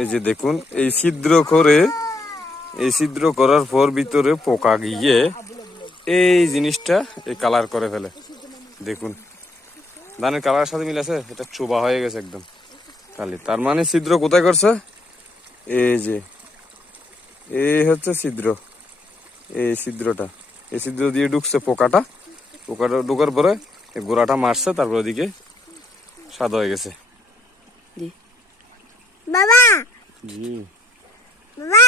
এই যে দেখুন, এই ছিদ্র করে, এই ছিদ্র করার পর ভিতরে পোকা গিয়ে এই জিনিসটা এই কালার করে ফেলে। দেখুন ধানের কালারের সাথে মিল আছে, এটা চোবা হয়ে গেছে একদম কালি। তার মানে ছিদ্র কোথায় করছে? এই যে এই হচ্ছে ছিদ্র, এই ছিদ্রটা, এই ছিদ্র দিয়ে ঢুকছে পোকাটা। পোকাটা ঢোকার পরে গোড়াটা মারছে, তারপর ওদিকে সাদা হয়ে গেছে। বাবা জি বাবা,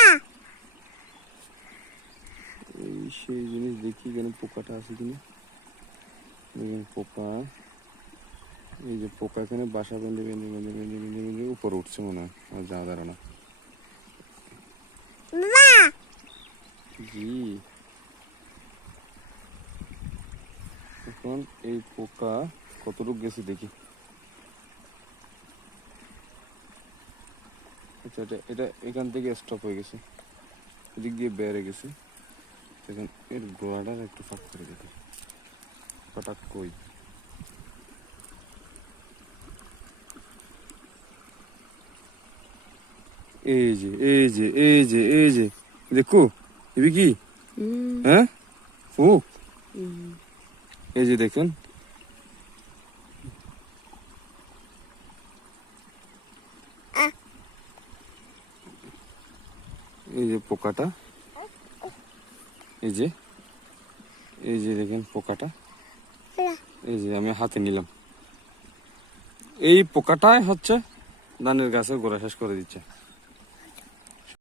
এই সেই জিনিস দেখি কেন পোকাটা আছে কিনা। দেখুন পোকা, এই যে পোকা এখানে বাসা বেঁধে বেঁধে বেঁধে বেঁধে বেঁধে বেঁধে উপরে উঠছে মনে হয়, আমার যা ধারণা। বাবা জি এখন এই পোকা কতটুকু গেছে দেখি। আচ্ছা, এটা এটা এখান থেকে স্টপ হয়ে গেছে, এদিক দিয়ে বেড়ে গেছে। এখন এর গোড়াটা একটু ফাঁক করে দেখি, পোকাটা কই। এই যে এই যে এই যে এই যে দেখো, এবি কি? হ্যাঁ ফুক, এই যে দেখুন, এই যে পোকাটা, এই যে এই যে দেখেন পোকাটা, এই যে আমি হাতে নিলাম। এই পোকাটাই হচ্ছে ধানের গাছের গোড়া শেষ করে দিচ্ছে।